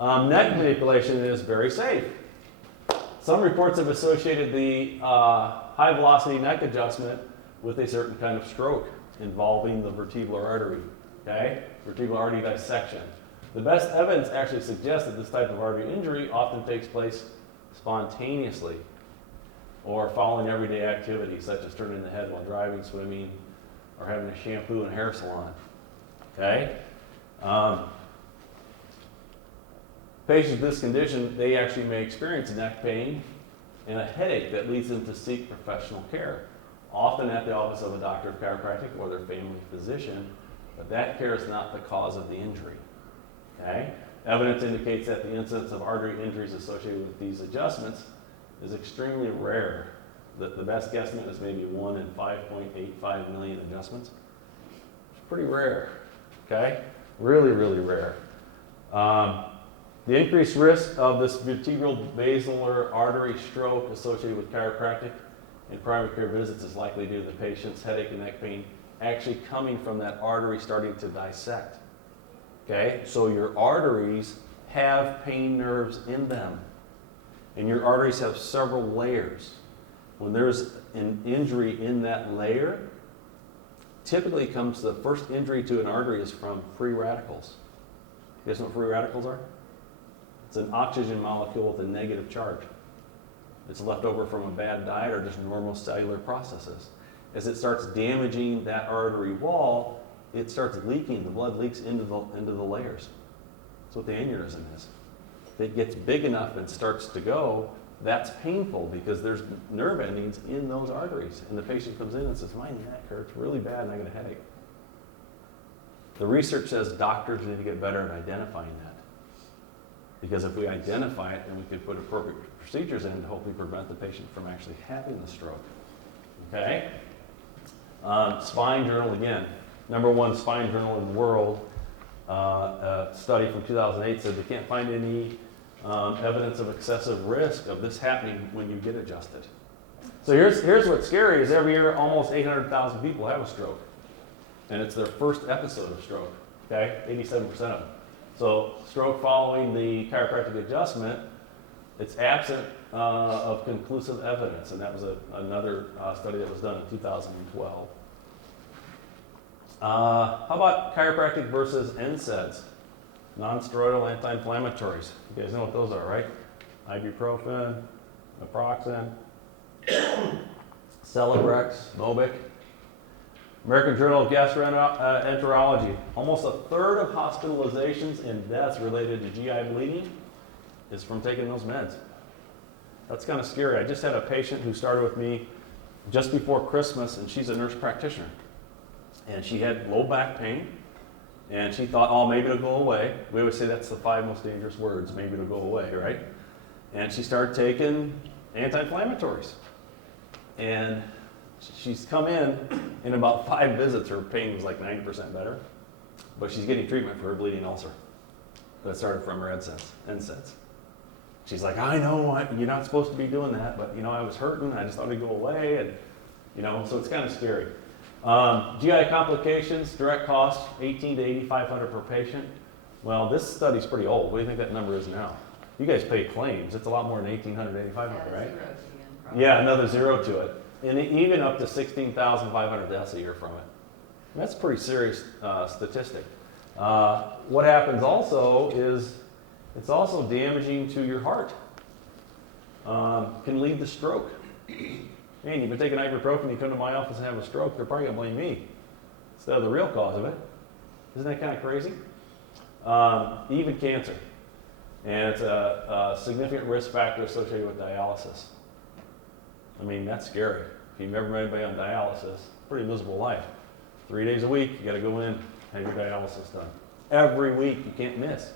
Neck manipulation is very safe. Some reports have associated the high velocity neck adjustment with a certain kind of stroke involving the vertebral artery, okay? Vertebral artery dissection. The best evidence actually suggests that this type of artery injury often takes place spontaneously or following everyday activities such as turning the head while driving, swimming, or having a shampoo and hair salon, okay? Patients with this condition, they actually may experience neck pain and a headache that leads them to seek professional care, often at the office of a doctor of chiropractic or their family physician, but that care is not the cause of the injury, okay? Evidence indicates that the incidence of artery injuries associated with these adjustments is extremely rare. The best guesstimate is maybe 1 in 5.85 million adjustments. It's pretty rare, okay? Really, really rare. The increased risk of this vertebral basilar artery stroke associated with chiropractic and primary care visits is likely due to the patient's headache and neck pain actually coming from that artery starting to dissect. Okay, so your arteries have pain nerves in them, and your arteries have several layers. When there's an injury in that layer, typically the first injury to an artery is from free radicals. You guys know what free radicals are? It's an oxygen molecule with a negative charge. It's left over from a bad diet or just normal cellular processes. As it starts damaging that artery wall, it starts leaking. The blood leaks into the layers. That's what the aneurysm is. If it gets big enough and starts to go, that's painful because there's nerve endings in those arteries. And the patient comes in and says, my neck hurts really bad and I get a headache. The research says doctors need to get better at identifying that. Because if we identify it, then we can put appropriate procedures in to hopefully prevent the patient from actually having the stroke. Okay? Spine journal again. #1 spine journal in the world. A study from 2008 said they can't find any evidence of excessive risk of this happening when you get adjusted. So here's what's scary is every year almost 800,000 people have a stroke. And it's their first episode of stroke. Okay? 87% of them. So stroke following the chiropractic adjustment, it's absent of conclusive evidence, and that was another study that was done in 2012. How about chiropractic versus NSAIDs, non-steroidal anti-inflammatories? You guys know what those are, right? Ibuprofen, naproxen, Celebrex, Mobic. American Journal of Gastroenterology. Almost a third of hospitalizations and deaths related to GI bleeding is from taking those meds. That's kind of scary. I just had a patient who started with me just before Christmas, and she's a nurse practitioner. And she had low back pain, and she thought, oh, maybe it'll go away. We always say that's the 5 most dangerous words, maybe it'll go away, right? And she started taking anti-inflammatories. And she's come in about 5 visits, her pain was like 90% better, but she's getting treatment for her bleeding ulcer that started from her NSAIDs. She's like, I know you're not supposed to be doing that, but I was hurting, I just thought it'd go away, and so it's kind of scary. GI complications, direct cost, $1,800 to $8,500 per patient. Well, this study's pretty old. What do you think that number is now? You guys pay claims. It's a lot more than $1,800 to $8,500, right? Yeah, another zero to it. And even up to 16,500 deaths a year from it. That's a pretty serious statistic. What happens also is it's also damaging to your heart. Can lead to stroke. Man, you've been taking ibuprofen, you come to my office and have a stroke, they're probably going to blame me instead of the real cause of it. Isn't that kind of crazy? Even cancer. And it's a significant risk factor associated with dialysis. I mean, that's scary. If you've ever met anybody on dialysis, pretty miserable life. 3 days a week, you got to go in, have your dialysis done. Every week, you can't miss.